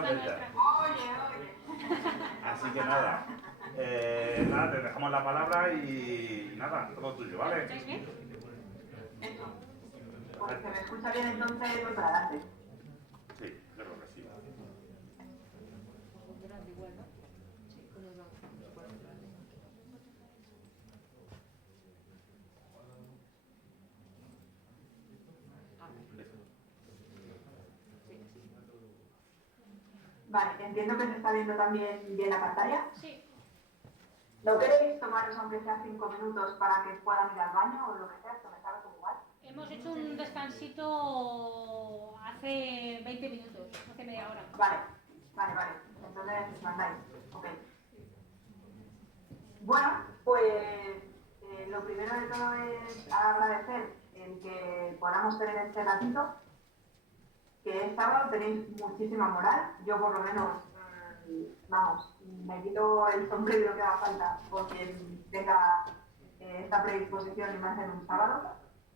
francesa. Así que nada, nada, te dejamos la palabra y nada, todo tuyo, ¿vale? ¿Me escucháis bien? Pues se me escucha bien, entonces voy para adelante. Sí, yo creo que sí. Vale, entiendo que se está viendo también bien la pantalla. Sí. ¿No queréis tomaros aunque sea 5 minutos para que puedan ir al baño o lo que sea? Esto me sabe como igual. Hemos hecho un descansito hace 20 minutos, hace media hora. Vale. Entonces mandáis. Ok. Bueno, pues lo primero de todo es agradecer el que podamos tener este ratito, que es sábado, tenéis muchísima moral. Yo por lo menos, vamos, me quito el sombrero y lo que haga falta por quien tenga esta predisposición y más en un sábado.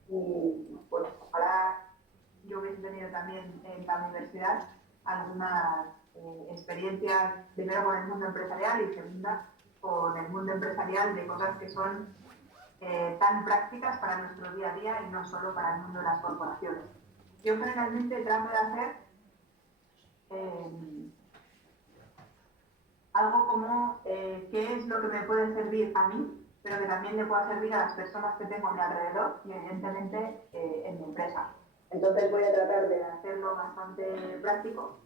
Y pues ojalá yo hubiese tenido también en la universidad algunas experiencias, primero con el mundo empresarial y segunda con el mundo empresarial de cosas que son tan prácticas para nuestro día a día y no solo para el mundo de las corporaciones. Yo generalmente trato de hacer algo como qué es lo que me puede servir a mí, pero que también le pueda servir a las personas que tengo a mi alrededor y evidentemente en mi empresa. Entonces voy a tratar de hacerlo bastante práctico.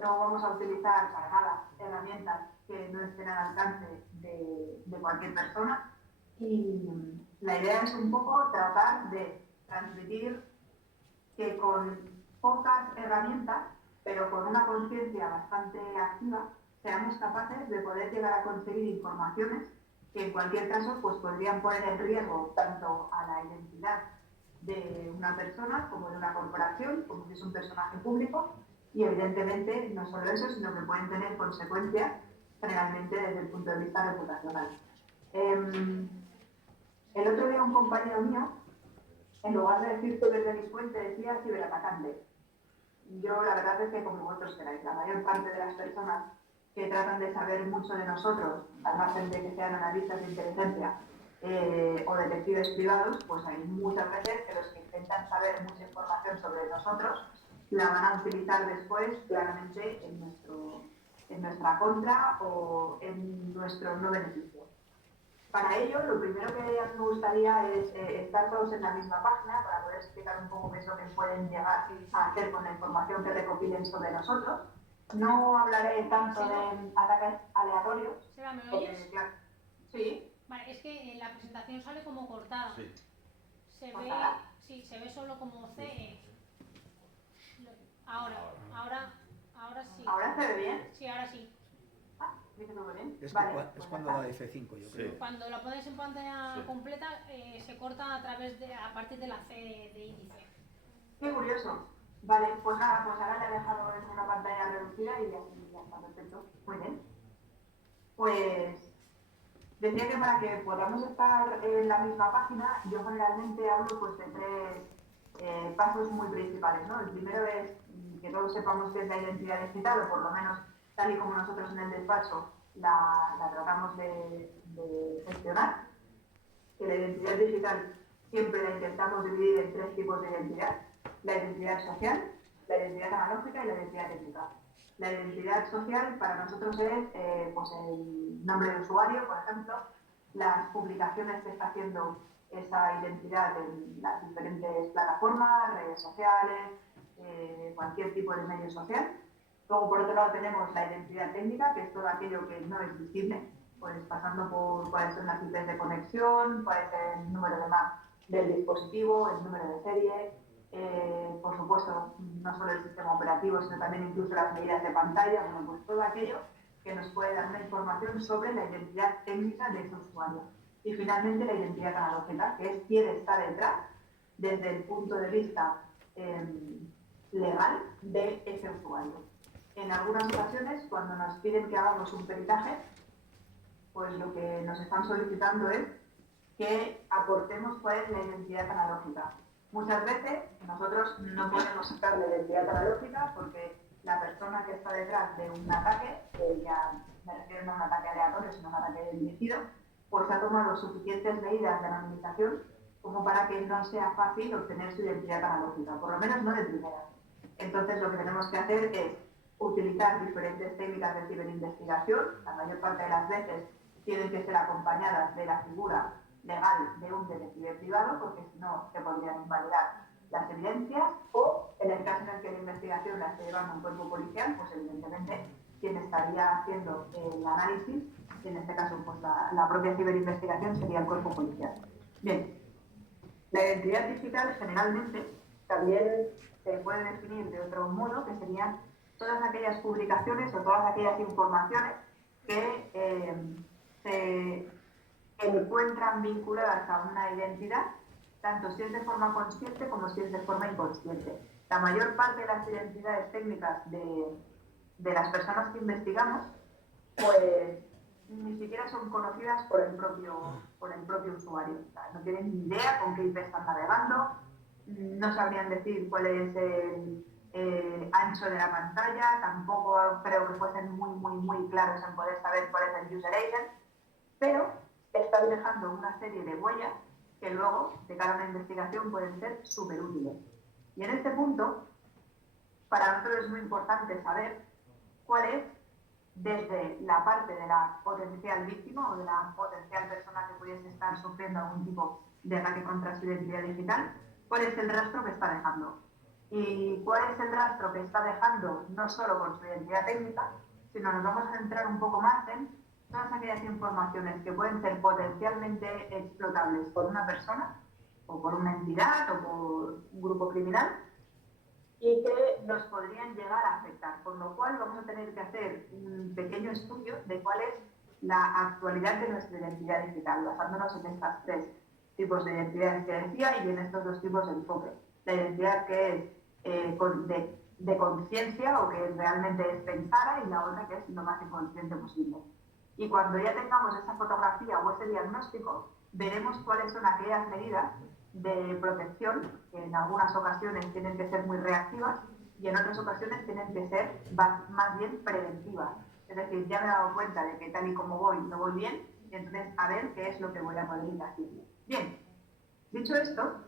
No vamos a utilizar para nada herramientas que no estén al alcance de cualquier persona y la idea es un poco tratar de transmitir que con pocas herramientas, pero con una conciencia bastante activa, seamos capaces de poder llegar a conseguir informaciones que en cualquier caso pues, podrían poner en riesgo tanto a la identidad de una persona como de una corporación, como si es un personaje público, y evidentemente no solo eso, sino que pueden tener consecuencias generalmente desde el punto de vista reputacional. El otro día un compañero mío, en lugar de decir que desde mi fuente, decía ciberatacante. Yo la verdad es que como vosotros queráis, la mayor parte de las personas que tratan de saber mucho de nosotros, al margen de que sean analistas de inteligencia o detectives privados, pues hay muchas veces que los que intentan saber mucha información sobre nosotros la van a utilizar después claramente en nuestra contra o en nuestro no beneficio. Para ello, lo primero que a mí me gustaría es estar todos en la misma página para poder explicar un poco qué es lo que pueden llegar a hacer con la información que recopilen sobre nosotros. No hablaré tanto de ataques aleatorios. Seba, ¿me oyes? Claro. Sí. Vale, es que la presentación sale como cortada. Sí. Se ve solo como CE. Ahora sí. ¿Ahora se ve bien? Sí, ahora sí. Ah, dice todo bien. Es, vale, es pues cuando va de F5, yo creo. Cuando lo pones en pantalla completa, se corta a partir de la C de índice. Qué curioso. Vale, pues nada, pues ahora le he dejado en una pantalla reducida y así ya está perfecto. Muy bien. Pues decía que para que podamos estar en la misma página, yo generalmente hablo pues de tres pasos muy principales, ¿no? El primero es que todos sepamos qué es la identidad digital, o por lo menos tal y como nosotros en el despacho la tratamos de gestionar. Que la identidad digital siempre la intentamos dividir en tres tipos de identidad: la identidad social, la identidad analógica y la identidad técnica. La identidad social para nosotros es pues el nombre de usuario, por ejemplo, las publicaciones que está haciendo esa identidad en las diferentes plataformas, redes sociales, cualquier tipo de medio social. Luego, por otro lado, tenemos la identidad técnica, que es todo aquello que no es visible, pues pasando por cuáles son las IPs de conexión, cuál es el número de MAC del dispositivo, el número de serie, por supuesto, no solo el sistema operativo, sino también incluso las medidas de pantalla, bueno, pues todo aquello que nos puede dar una información sobre la identidad técnica de ese usuario. Y finalmente la identidad analógica, que es quién está detrás desde el punto de vista legal de ese usuario. En algunas ocasiones, cuando nos piden que hagamos un peritaje, pues lo que nos están solicitando es que aportemos cuál es la identidad analógica. Muchas veces nosotros no podemos sacar la identidad analógica porque la persona que está detrás de un ataque, ya me refiero no a un ataque aleatorio, sino a un ataque dirigido, pues ha tomado suficientes medidas de anonimización como para que no sea fácil obtener su identidad analógica, por lo menos no de primera. Entonces lo que tenemos que hacer es utilizar diferentes técnicas de ciberinvestigación, la mayor parte de las veces tienen que ser acompañadas de la figura legal de un detective privado, porque si no se podrían invalidar las evidencias, o en el caso en el que la investigación la esté llevando un cuerpo policial, pues evidentemente quien estaría haciendo el análisis, y en este caso pues la propia ciberinvestigación sería el cuerpo policial. Bien, la identidad digital generalmente también se puede definir de otro modo, que serían todas aquellas publicaciones o todas aquellas informaciones que se encuentran vinculadas a una identidad, tanto si es de forma consciente como si es de forma inconsciente. La mayor parte de las identidades técnicas de las personas que investigamos, pues ni siquiera son conocidas por el propio usuario. O sea, no tienen ni idea con qué IP están navegando, no sabrían decir cuál es el ancho de la pantalla, tampoco creo que fuesen muy claros en poder saber cuál es el user agent, pero están dejando una serie de huellas que luego, de cara a una investigación, pueden ser súper útiles. Y en este punto, para nosotros es muy importante saber cuál es, desde la parte de la potencial víctima o de la potencial persona que pudiese estar sufriendo algún tipo de ataque contra su identidad digital, cuál es el rastro que está dejando. Y cuál es el rastro que está dejando no solo con su identidad técnica, sino nos vamos a centrar un poco más en todas aquellas informaciones que pueden ser potencialmente explotables por una persona o por una entidad o por un grupo criminal y que nos podrían llegar a afectar, por lo cual vamos a tener que hacer un pequeño estudio de cuál es la actualidad de nuestra identidad digital, basándonos en estas tres tipos de identidades que decía y en estos dos tipos de enfoque. La identidad que es de conciencia o que realmente es pensada y la otra que es lo más inconsciente posible. Y cuando ya tengamos esa fotografía o ese diagnóstico, veremos cuáles son aquellas medidas de protección que en algunas ocasiones tienen que ser muy reactivas y en otras ocasiones tienen que ser más bien preventivas. Es decir, ya me he dado cuenta de que tal y como voy no voy bien y entonces a ver qué es lo que voy a poder ir haciendo. Bien, dicho esto,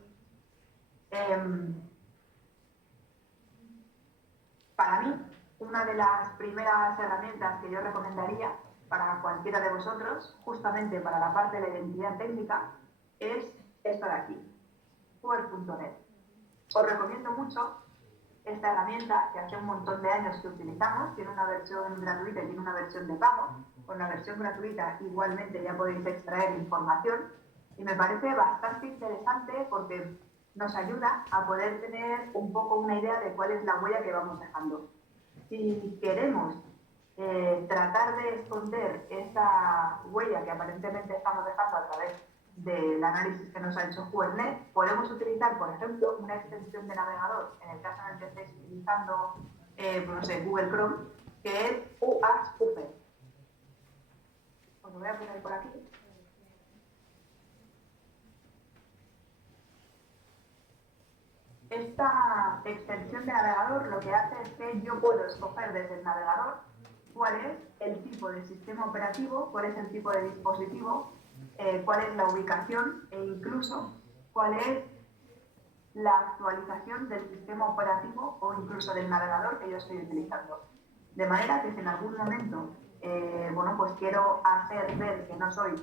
para mí, una de las primeras herramientas que yo recomendaría para cualquiera de vosotros, justamente para la parte de la identidad técnica, es esta de aquí, Word.net. Os recomiendo mucho esta herramienta que hace un montón de años que utilizamos, tiene una versión gratuita y tiene una versión de pago. Con la versión gratuita igualmente ya podéis extraer información y me parece bastante interesante porque nos ayuda a poder tener un poco una idea de cuál es la huella que vamos dejando. Si queremos tratar de esconder esa huella que aparentemente estamos dejando a través del análisis que nos ha hecho Wordnet, podemos utilizar, por ejemplo, una extensión de navegador, en el caso en el que estéis utilizando pues no sé, Google Chrome, que es UASUPE. Os lo voy a poner por aquí. Esta extensión de navegador lo que hace es que yo puedo escoger desde el navegador cuál es el tipo de sistema operativo, cuál es el tipo de dispositivo, cuál es la ubicación e incluso cuál es la actualización del sistema operativo o incluso del navegador que yo estoy utilizando. De manera que si en algún momento pues quiero hacer ver que no soy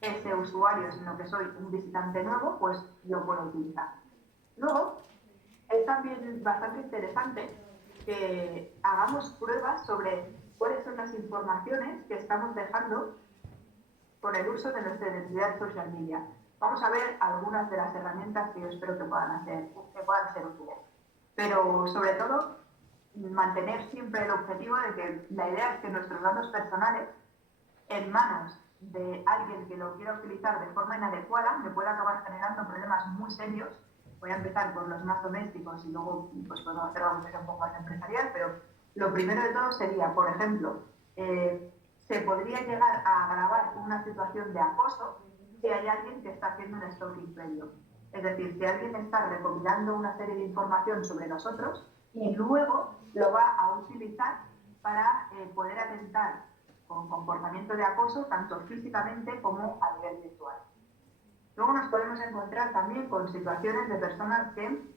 ese usuario, sino que soy un visitante nuevo, pues lo puedo utilizar. Luego, es también bastante interesante que hagamos pruebas sobre cuáles son las informaciones que estamos dejando con el uso de nuestra identidad social media. Vamos a ver algunas de las herramientas que yo espero que puedan ser útiles. Pero sobre todo, mantener siempre el objetivo de que la idea es que nuestros datos personales en manos de alguien que lo quiera utilizar de forma inadecuada me pueda acabar generando problemas muy serios. Voy a empezar por los más domésticos y luego pues podemos hacer algo que sea un poco más empresarial, pero lo primero de todo sería, por ejemplo, se podría llegar a agravar una situación de acoso si hay alguien que está haciendo un stalking previo. Es decir, si alguien está recopilando una serie de información sobre nosotros y luego lo va a utilizar para poder atentar con comportamiento de acoso tanto físicamente como a nivel virtual. Luego nos podemos encontrar también con situaciones de personas que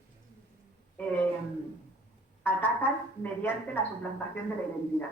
atacan mediante la suplantación de la identidad.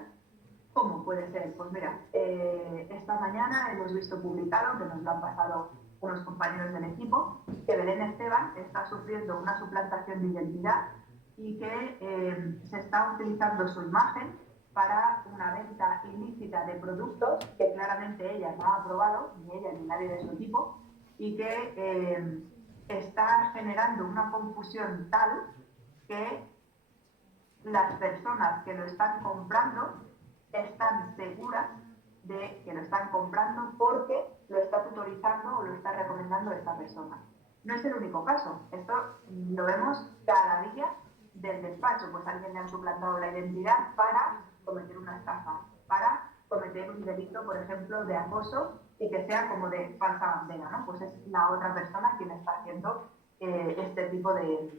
¿Cómo puede ser? Pues mira, esta mañana hemos visto publicado, que nos lo han pasado unos compañeros del equipo, que Belén Esteban está sufriendo una suplantación de identidad y que se está utilizando su imagen para una venta ilícita de productos que claramente ella no ha aprobado, ni ella ni nadie de su equipo, y que está generando una confusión tal que las personas que lo están comprando están seguras de que lo están comprando porque lo está tutorizando o lo está recomendando esta persona. No es el único caso, esto lo vemos cada día del despacho, pues alguien le ha suplantado la identidad para cometer una estafa, para cometer un delito, por ejemplo, de acoso y que sea como de falsa bandera, ¿no? Pues es la otra persona quien está haciendo este tipo de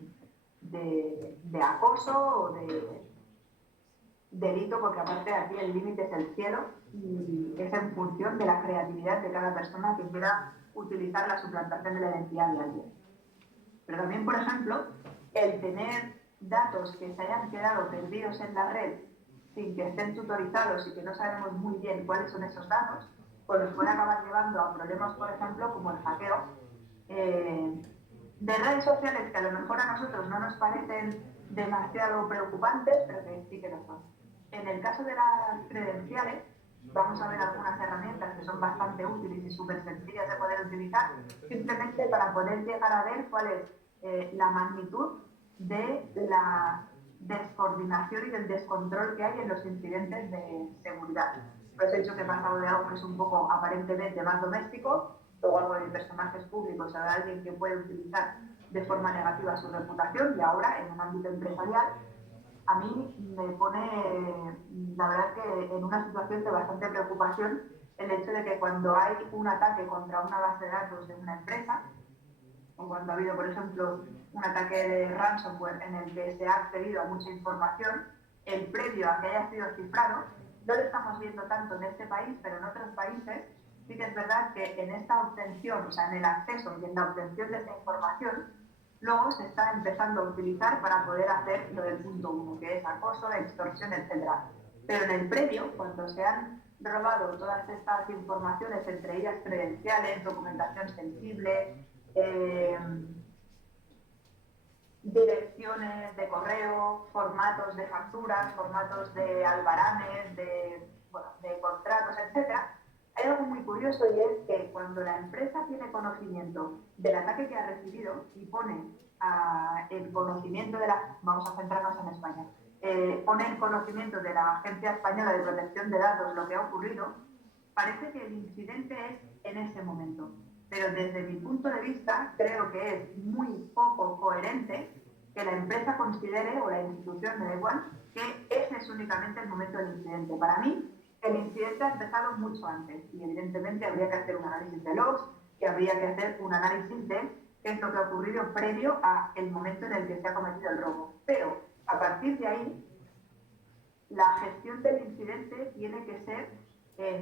acoso o de delito, porque aparte aquí el límite es el cielo y es en función de la creatividad de cada persona que quiera utilizar la suplantación de la identidad de alguien. Pero también, por ejemplo, el tener datos que se hayan quedado perdidos en la red sin que estén tutorizados y que no sabemos muy bien cuáles son esos datos, pues nos puede acabar llevando a problemas, por ejemplo, como el hackeo de redes sociales que a lo mejor a nosotros no nos parecen demasiado preocupantes, pero que sí que lo son. En el caso de las credenciales, vamos a ver algunas herramientas que son bastante útiles y súper sencillas de poder utilizar, simplemente para poder llegar a ver cuál es la magnitud de la descoordinación y del descontrol que hay en los incidentes de seguridad. Pues he dicho que he pasado de algo que es un poco aparentemente más doméstico, luego algo de personajes públicos, a alguien que puede utilizar de forma negativa su reputación, y ahora en un ámbito empresarial a mí me pone, la verdad, que en una situación de bastante preocupación el hecho de que cuando hay un ataque contra una base de datos de una empresa, o cuando ha habido, por ejemplo, un ataque de ransomware en el que se ha accedido a mucha información, el previo a que haya sido cifrado, no lo estamos viendo tanto en este país, pero en otros países sí que es verdad que en esta obtención, o sea, en el acceso y en la obtención de esa información, luego se está empezando a utilizar para poder hacer lo del punto 1, que es acoso, extorsión, etc. Pero en el previo, cuando se han robado todas estas informaciones, entre ellas credenciales, documentación sensible, direcciones de correo, formatos de facturas, formatos de albaranes, de contratos, etc., hay algo muy curioso, y es que cuando la empresa tiene conocimiento del ataque que ha recibido y pone el conocimiento de vamos a centrarnos en España, pone el conocimiento de la Agencia Española de Protección de Datos lo que ha ocurrido, parece que el incidente es en ese momento. Pero desde mi punto de vista creo que es muy poco coherente que la empresa considere, o la institución, me da igual, que ese es únicamente el momento del incidente. Para mí, el incidente ha empezado mucho antes y evidentemente habría que hacer un análisis de logs, que habría que hacer un análisis de qué es lo que ha ocurrido previo al momento en el que se ha cometido el robo. Pero a partir de ahí, la gestión del incidente tiene que ser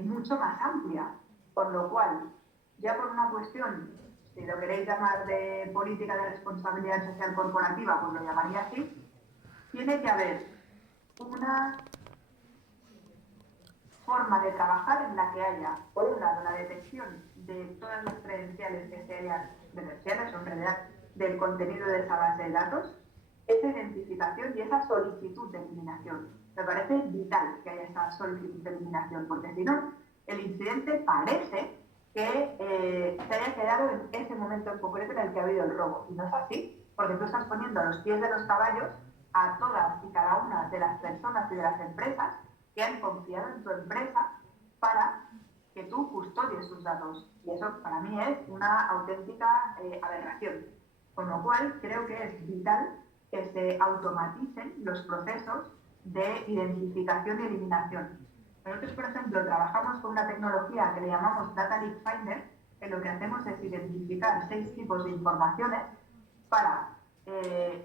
mucho más amplia, por lo cual, ya por una cuestión, si lo queréis llamar de política de responsabilidad social corporativa, pues lo llamaría así, tiene que haber una forma de trabajar en la que haya, por un lado, la detección de todas las credenciales que se hayan, credenciales o en realidad del contenido de esa base de datos, esa identificación y esa solicitud de eliminación. Me parece vital que haya esa solicitud de eliminación, porque si no, el incidente parece que se haya quedado en ese momento en concreto en el que ha habido el robo. Y no es así, porque tú estás poniendo a los pies de los caballos a todas y cada una de las personas y de las empresas que han confiado en tu empresa para que tú custodies sus datos. Y eso para mí es una auténtica aberración. Con lo cual creo que es vital que se automaticen los procesos de identificación y eliminación. Nosotros, por ejemplo, trabajamos con una tecnología que le llamamos Data Leak Finder, que lo que hacemos es identificar 6 tipos de informaciones para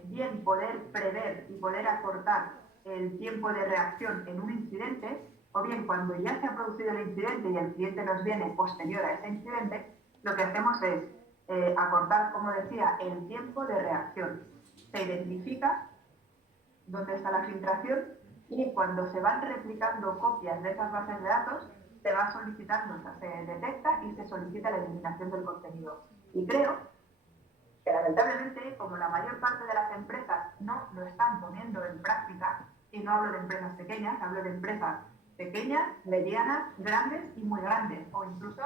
bien poder prever y poder acortar el tiempo de reacción en un incidente, o bien cuando ya se ha producido el incidente y el cliente nos viene posterior a ese incidente, lo que hacemos es acortar, como decía, el tiempo de reacción. Se identifica dónde está la filtración y cuando se van replicando copias de esas bases de datos, se va solicitando, o sea, se detecta y se solicita la eliminación del contenido. Y creo que lamentablemente, como la mayor parte de las empresas no lo están poniendo en práctica, y no hablo de empresas pequeñas, hablo de empresas pequeñas, medianas, grandes y muy grandes, o incluso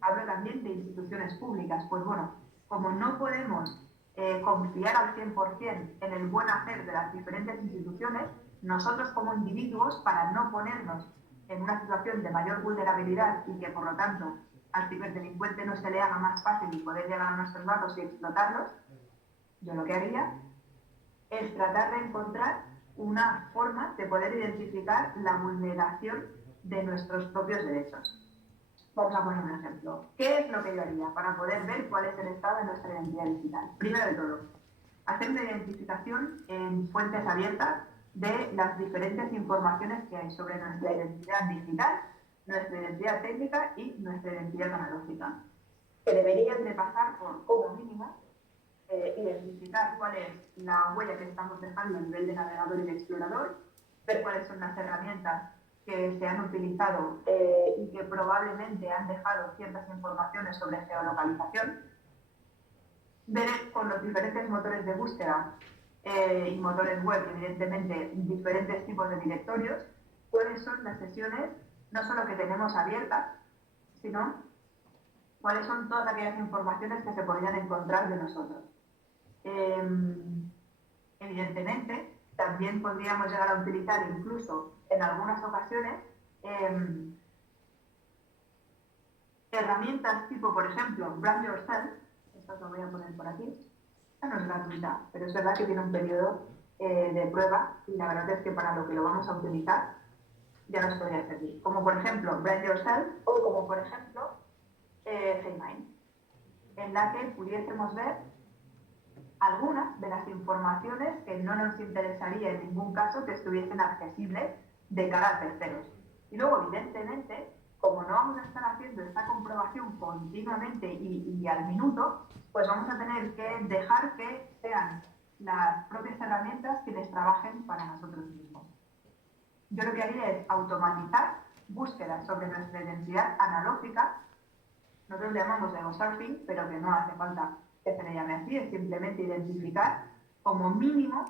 hablo también de instituciones públicas, pues bueno, como no podemos confiar al 100% en el buen hacer de las diferentes instituciones, nosotros como individuos, para no ponernos en una situación de mayor vulnerabilidad y que por lo tanto al ciberdelincuente no se le haga más fácil poder llegar a nuestros datos y explotarlos, yo lo que haría es tratar de encontrar una forma de poder identificar la vulneración de nuestros propios derechos. Vamos a poner un ejemplo. ¿Qué es lo que yo haría para poder ver cuál es el estado de nuestra identidad digital? Primero de todo, hacer una identificación en fuentes abiertas de las diferentes informaciones que hay sobre nuestra identidad digital, nuestra identidad técnica y nuestra identidad analógica, que deberían de pasar por, como mínimo, identificar cuál es la huella que estamos dejando a nivel de navegador y de explorador, ver cuáles son las herramientas que se han utilizado y que probablemente han dejado ciertas informaciones sobre geolocalización, ver con los diferentes motores de búsqueda y motores web, evidentemente, diferentes tipos de directorios, cuáles son las sesiones, no solo que tenemos abiertas, sino cuáles son todas aquellas informaciones que se podrían encontrar de nosotros. Evidentemente, también podríamos llegar a utilizar incluso en algunas ocasiones herramientas tipo, por ejemplo, Brand Yourself. Esto lo voy a poner por aquí. Esta no es gratuita, pero es verdad que tiene un periodo de prueba y la verdad es que para lo que lo vamos a utilizar ya nos podría servir. Como por ejemplo Brand Yourself o como por ejemplo Feynman, en la que pudiésemos ver algunas de las informaciones que no nos interesaría en ningún caso que estuviesen accesibles de cara a terceros. Y luego, evidentemente, como no vamos a estar haciendo esta comprobación continuamente y al minuto, pues vamos a tener que dejar que sean las propias herramientas quienes trabajen para nosotros mismos. Yo lo que haría es automatizar búsquedas sobre nuestra identidad analógica. Nosotros le llamamos ego surfing, pero que no hace falta que se le llame así, es simplemente identificar como mínimo,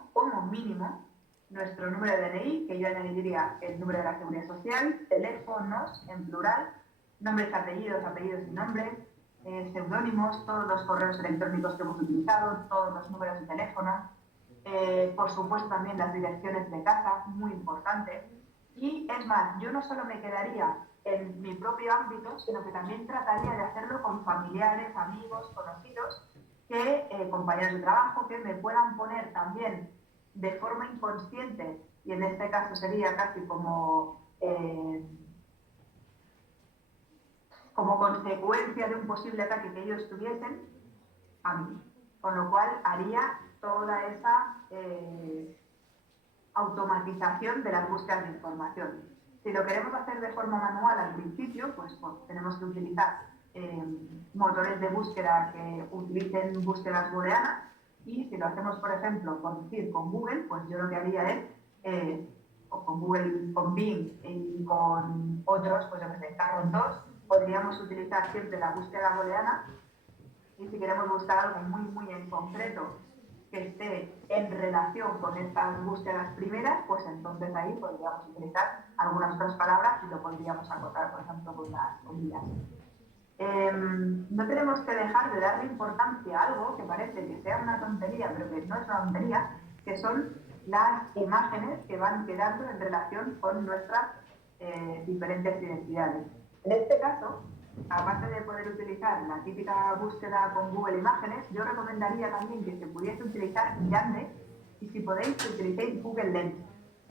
nuestro número de DNI, que yo añadiría el número de la seguridad social, teléfonos en plural, nombres, apellidos y nombres, seudónimos, todos los correos electrónicos que hemos utilizado, todos los números de teléfono, por supuesto también las direcciones de casa, muy importante. Y es más, yo no solo me quedaría en mi propio ámbito, sino que también trataría de hacerlo con familiares, amigos, conocidos, compañeros de trabajo, que me puedan poner también de forma inconsciente, y en este caso sería casi como consecuencia de un posible ataque que ellos tuviesen, a mí. Con lo cual haría toda esa automatización de las búsquedas de información. Si lo queremos hacer de forma manual al principio, pues tenemos que utilizar motores de búsqueda que utilicen búsquedas booleanas, y si lo hacemos, por ejemplo, por decir, con Google, pues yo lo que haría es, o con Google, con Bing y con otros, pues yo que sé, Carrot 2, podríamos utilizar siempre la búsqueda booleana, y si queremos buscar algo muy en concreto que esté en relación con estas búsquedas primeras, pues entonces ahí podríamos utilizar algunas otras palabras y lo podríamos acotar, por ejemplo, con las comillas. No tenemos que dejar de darle importancia a algo que parece que sea una tontería, pero que no es una tontería, que son las imágenes que van quedando en relación con nuestras diferentes identidades. En este caso, aparte de poder utilizar la típica búsqueda con Google Imágenes, yo recomendaría también que se pudiese utilizar Yandex, y si podéis, que utilicéis Google Lens,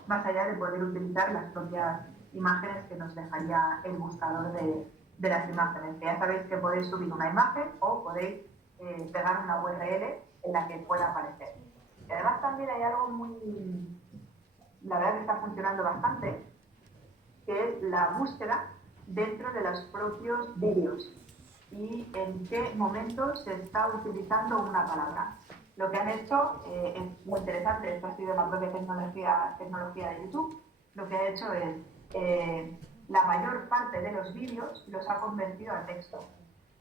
más allá de poder utilizar las propias imágenes que nos dejaría el buscador de las imágenes. Que ya sabéis que podéis subir una imagen o podéis pegar una URL en la que pueda aparecer. Y además también hay algo muy, la verdad que está funcionando bastante, que es la búsqueda dentro de los propios vídeos y en qué momento se está utilizando una palabra. Lo que han hecho es muy interesante, esto ha sido la propia tecnología de YouTube. Lo que ha hecho es la mayor parte de los vídeos los ha convertido a texto.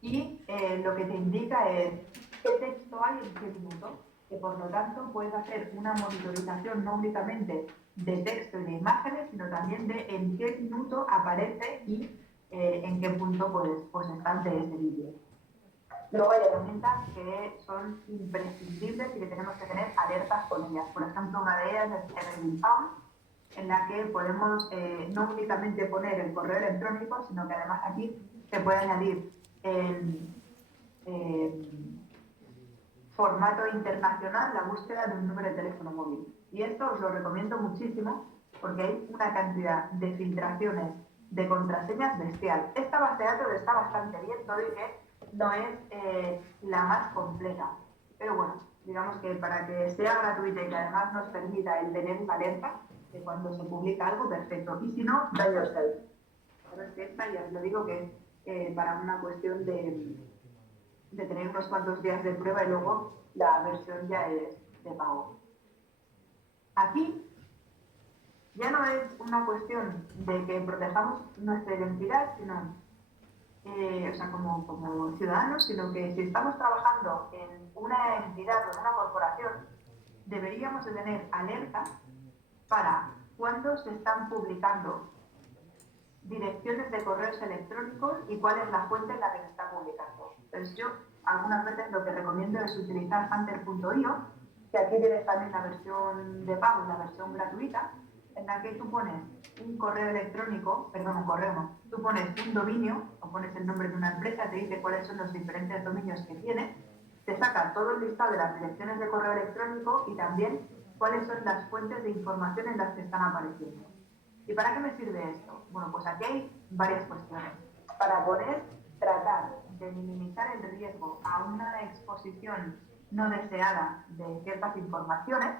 Y lo que te indica es qué texto hay en qué minuto, que por lo tanto puedes hacer una monitorización no únicamente de texto y de imágenes, sino también de en qué minuto aparece y en qué punto pues está ante ese vídeo. Luego hay herramientas que son imprescindibles y que tenemos que tener alertas con ellas. Por ejemplo, una de ellas es el Found, en la que podemos no únicamente poner el correo electrónico, sino que además aquí se puede añadir el formato internacional, la búsqueda de un número de teléfono móvil. Y esto os lo recomiendo muchísimo porque hay una cantidad de filtraciones de contraseñas bestial. Esta base de datos está bastante bien, todo y que no es la más completa. Pero bueno, digamos que para que sea gratuita y que además nos permita el tener una alerta de cuando se publica algo, perfecto. Y si no, da yourself. Pero es que esta ya os lo digo que es para una cuestión de tener unos cuantos días de prueba y luego la versión ya es de pago. Aquí ya no es una cuestión de que protejamos nuestra identidad, sino o sea, como ciudadanos, sino que si estamos trabajando en una entidad o en una corporación, deberíamos de tener alerta para cuándo se están publicando direcciones de correos electrónicos y cuál es la fuente en la que se está publicando. Entonces yo algunas veces lo que recomiendo es utilizar hunter.io, que aquí tienes también la versión de pago y la versión gratuita, en la que tú pones un correo electrónico, perdón, un correo no, tú pones un dominio o pones el nombre de una empresa, te dice cuáles son los diferentes dominios que tiene, te saca todo el listado de las direcciones de correo electrónico y también cuáles son las fuentes de información en las que están apareciendo. ¿Y para qué me sirve esto? Bueno, pues aquí hay varias cuestiones. Para poder tratar de minimizar el riesgo a una exposición no deseada de ciertas informaciones,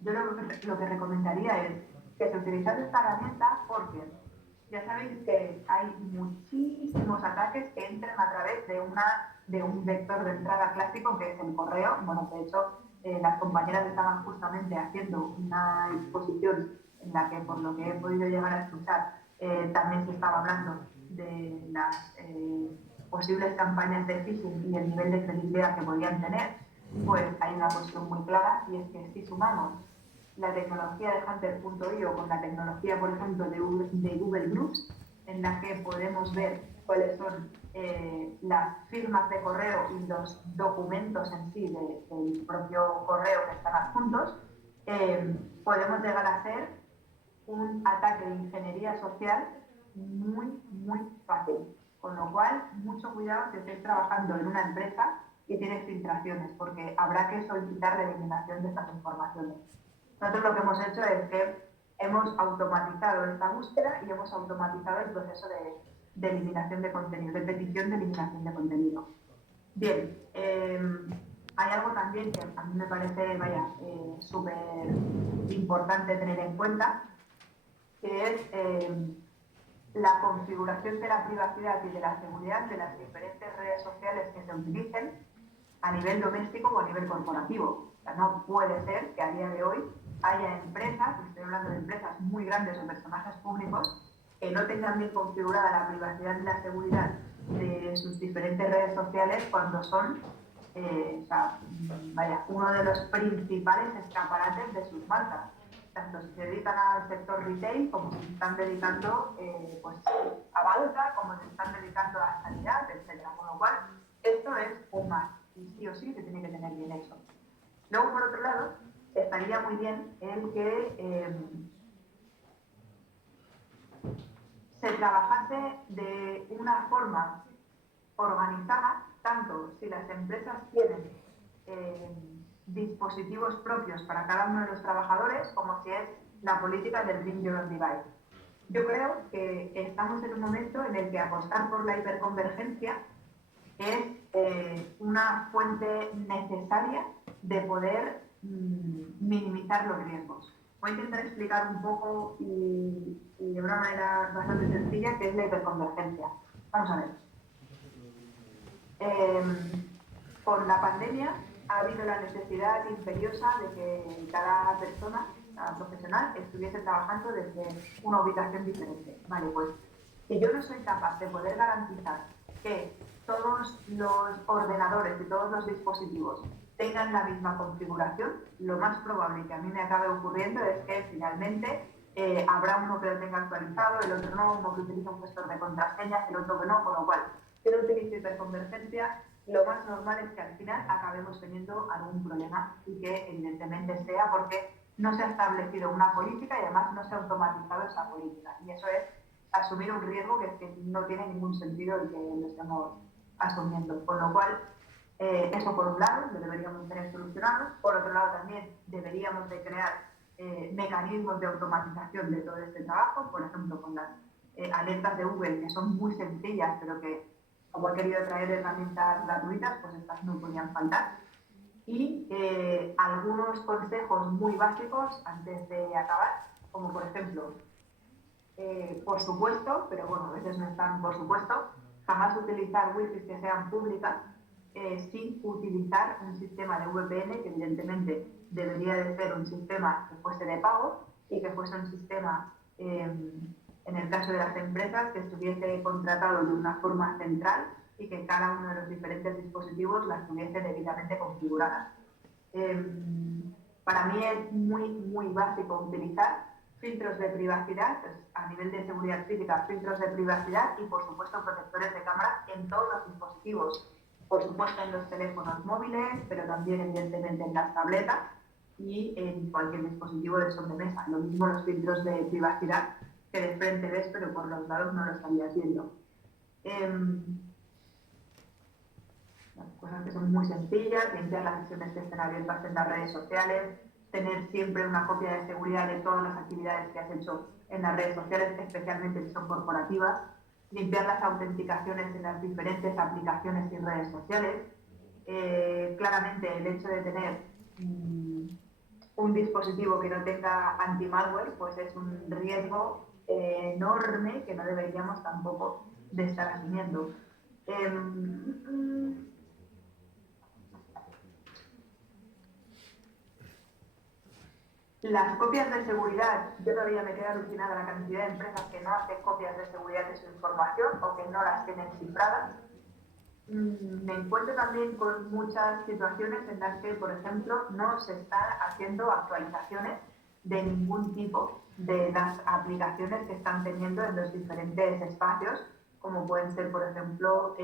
yo lo que recomendaría es que se utilice esta herramienta porque ya sabéis que hay muchísimos ataques que entran a través de un vector de entrada clásico que es el correo. Bueno, de hecho, las compañeras estaban justamente haciendo una exposición en la que, por lo que he podido llegar a escuchar, también se estaba hablando de las posibles campañas de phishing y el nivel de credibilidad que podían tener. Pues hay una cuestión muy clara y es que si sumamos la tecnología de hunter.io con la tecnología, por ejemplo, de Google Groups, en la que podemos ver cuáles son las firmas de correo y los documentos en sí del propio correo que están adjuntos, podemos llegar a hacer un ataque de ingeniería social muy, muy fácil. Con lo cual, mucho cuidado si estáis trabajando en una empresa y tienes filtraciones, porque habrá que solicitar la eliminación de estas informaciones. Nosotros lo que hemos hecho es que hemos automatizado esta búsqueda y hemos automatizado el proceso de eliminación de contenido, de petición de eliminación de contenido. Bien, hay algo también que a mí me parece, súper importante tener en cuenta, que es la configuración de la privacidad y de la seguridad de las diferentes redes sociales que se utilicen a nivel doméstico o a nivel corporativo. O sea, no puede ser que a día de hoy haya empresas, estoy hablando de empresas muy grandes o personajes públicos, que no tengan bien configurada la privacidad y la seguridad de sus diferentes redes sociales cuando son uno de los principales escaparates de sus marcas. Tanto si se dedican al sector retail como si se están dedicando a banca, como se están dedicando a sanidad, etc. Con lo cual, esto es un más y sí o sí se tiene que tener bien hecho. Luego, por otro lado, estaría muy bien el que se trabajase de una forma organizada, tanto si las empresas tienen dispositivos propios para cada uno de los trabajadores, como si es la política del Bring Your Own Device. Yo creo que estamos en un momento en el que apostar por la hiperconvergencia es una fuente necesaria de poder minimizar los riesgos. Voy a intentar explicar un poco y de una manera bastante sencilla qué es la hiperconvergencia. Vamos a ver. Por la pandemia ha habido la necesidad imperiosa de que cada persona, cada profesional, estuviese trabajando desde una ubicación diferente. Vale, pues si yo no soy capaz de poder garantizar que todos los ordenadores y todos los dispositivos tengan la misma configuración, lo más probable que a mí me acabe ocurriendo es que finalmente habrá uno que lo tenga actualizado, el otro no, uno que utiliza un gestor de contraseñas, el otro que no, con lo cual, si no utilizo hiperconvergencia, lo más normal es que al final acabemos teniendo algún problema y que evidentemente sea porque no se ha establecido una política y además no se ha automatizado esa política. Y eso es asumir un riesgo que no tiene ningún sentido el que lo estemos asumiendo. Con lo cual, eso por un lado lo deberíamos tener solucionado. Por otro lado también deberíamos de crear mecanismos de automatización de todo este trabajo, por ejemplo con las alertas de Google, que son muy sencillas, pero que como he querido traer herramientas gratuitas, pues estas no podían faltar. Y algunos consejos muy básicos antes de acabar, como por ejemplo, por supuesto, pero bueno, a veces no están por supuesto, jamás utilizar wifi que sean públicas sin utilizar un sistema de VPN que evidentemente debería de ser un sistema que fuese de pago y que fuese un sistema, en el caso de las empresas, que estuviese contratado de una forma central y que cada uno de los diferentes dispositivos las tuviese debidamente configuradas. Para mí es muy básico utilizar filtros de privacidad, pues, a nivel de seguridad física, filtros de privacidad y, por supuesto, protectores de cámara en todos los dispositivos. Por supuesto, en los teléfonos móviles, pero también, evidentemente, en las tabletas y en cualquier dispositivo de sobremesa. Lo mismo los filtros de privacidad, que de frente ves, pero por los lados no lo estarías viendo. Cosas que son muy sencillas, limpiar las sesiones que estén abiertas en las redes sociales, tener siempre una copia de seguridad de todas las actividades que has hecho en las redes sociales, especialmente si son corporativas, limpiar las autenticaciones en las diferentes aplicaciones y redes sociales. Claramente el hecho de tener un dispositivo que no tenga anti-malware, pues es un riesgo enorme que no deberíamos tampoco de estar asumiendo. Las copias de seguridad, yo todavía me quedo alucinada la cantidad de empresas que no hacen copias de seguridad de su información o que no las tienen cifradas. Me encuentro también con muchas situaciones en las que, por ejemplo, no se están haciendo actualizaciones de ningún tipo de las aplicaciones que están teniendo en los diferentes espacios, como pueden ser, por ejemplo,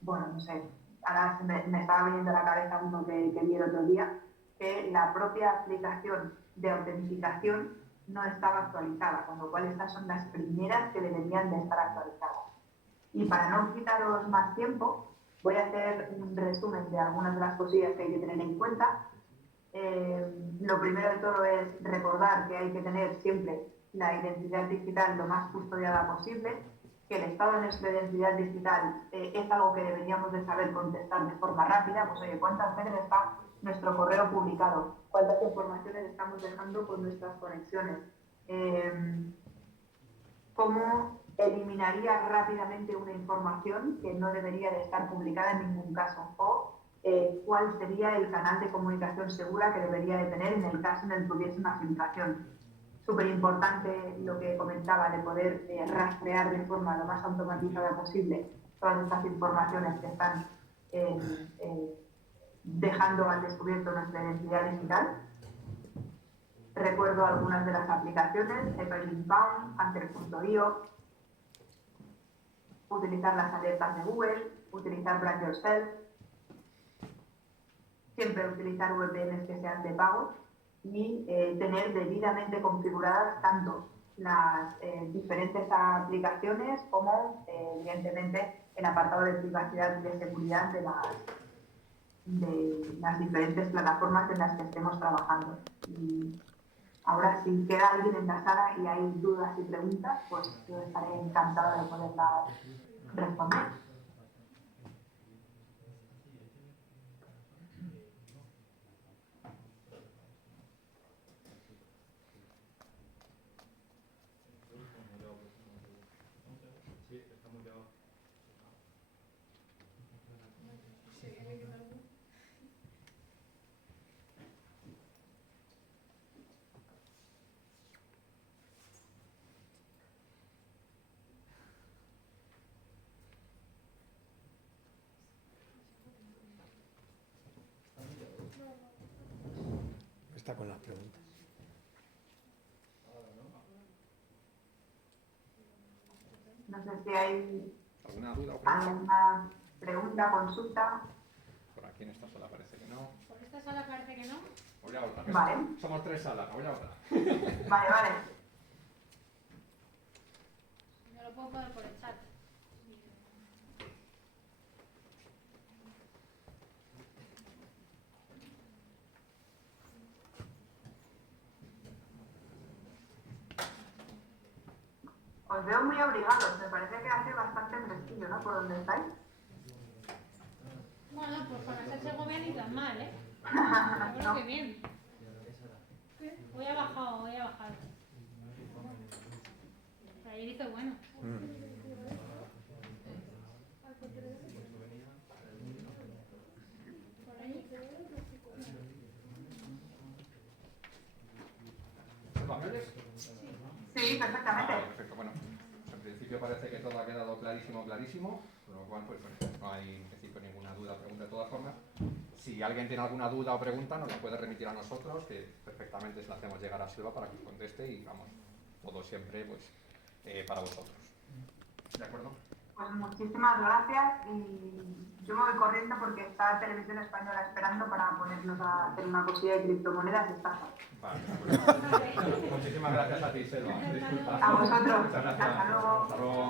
bueno, no sé, ahora me estaba viniendo a la cabeza uno que vi el otro día, que la propia aplicación de autenticación no estaba actualizada, con lo cual estas son las primeras que deberían de estar actualizadas. Y para no quitaros más tiempo, voy a hacer un resumen de algunas de las cosillas que hay que tener en cuenta. Lo primero de todo es recordar que hay que tener siempre la identidad digital lo más custodiada posible, que el estado de nuestra identidad digital es algo que deberíamos de saber contestar de forma rápida. Pues oye, ¿cuántas veces está nuestro correo publicado? ¿Cuántas informaciones estamos dejando con nuestras conexiones? ¿Cómo eliminaría rápidamente una información que no debería de estar publicada en ningún caso? O cuál sería el canal de comunicación segura que debería de tener en el caso en el que hubiese una filtración. Súper importante lo que comentaba de poder rastrear de forma lo más automatizada posible todas estas informaciones que están dejando al descubierto nuestra identidad digital. Recuerdo algunas de las aplicaciones, Hyperlink-Bound, Hunter.io, utilizar las alertas de Google, utilizar Brand Yourself, siempre utilizar VPNs que sean de pago y tener debidamente configuradas tanto las diferentes aplicaciones como, evidentemente, el apartado de privacidad y de seguridad de las diferentes plataformas en las que estemos trabajando. Y ahora, si queda alguien en la sala y hay dudas y preguntas, pues yo estaré encantada de poderlas responder. está con las preguntas. No sé si hay ¿Alguna duda o pregunta? alguna pregunta, consulta. Por aquí en esta sala parece que no. Por esta sala parece que no. Voy a otra. Vale. Somos 3 salas, voy a otra. Vale, vale. Yo lo puedo poner por el chat. Os veo muy abrigados. Me parece que hace bastante fresquillo, ¿no? Por donde estáis. Bueno, pues para ser Segovia ni tan mal, ¿eh? Yo creo que bien. Hoy ha bajado, hoy ha bajado. Pero ayer hizo bueno. Por ahí. ¿Lo me oyes? Sí, perfectamente. Perfecto, bueno. En principio parece que todo ha quedado clarísimo, clarísimo. Con lo cual, pues bueno, no hay en principio ninguna duda o pregunta de todas formas. Si alguien tiene alguna duda o pregunta, nos la puede remitir a nosotros, que perfectamente se la hacemos llegar a Silva para que conteste y vamos, todo siempre pues para vosotros. ¿De acuerdo? Pues muchísimas gracias y yo me voy corriendo porque está Televisión Española esperando para ponernos a hacer una cosilla de criptomonedas y estafa. Vale, de acuerdo. Muchísimas gracias a ti, Selva. Disculpa. A vosotros. Muchas gracias. Hasta luego. Hasta luego.